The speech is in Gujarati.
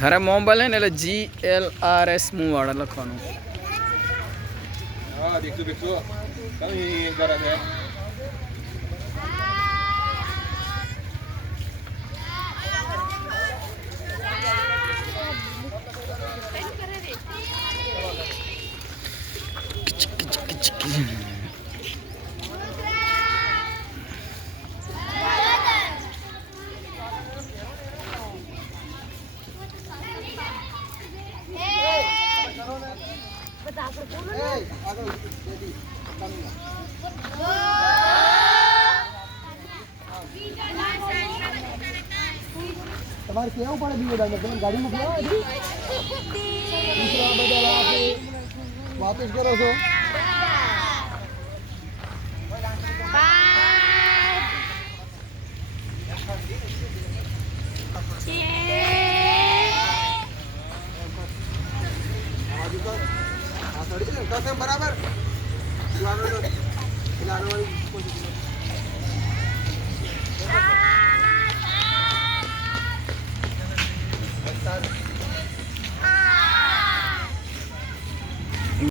ઘરે મોબાઈલ હે ને એટલે GLRS મુવાડા લખવાનું. હા દેખજો દેખજો કઈ જરા છે તમારે કેવું પડે બીજો તમે ગાડી મોકલાવો વાતો જ કરો છો. બરાબર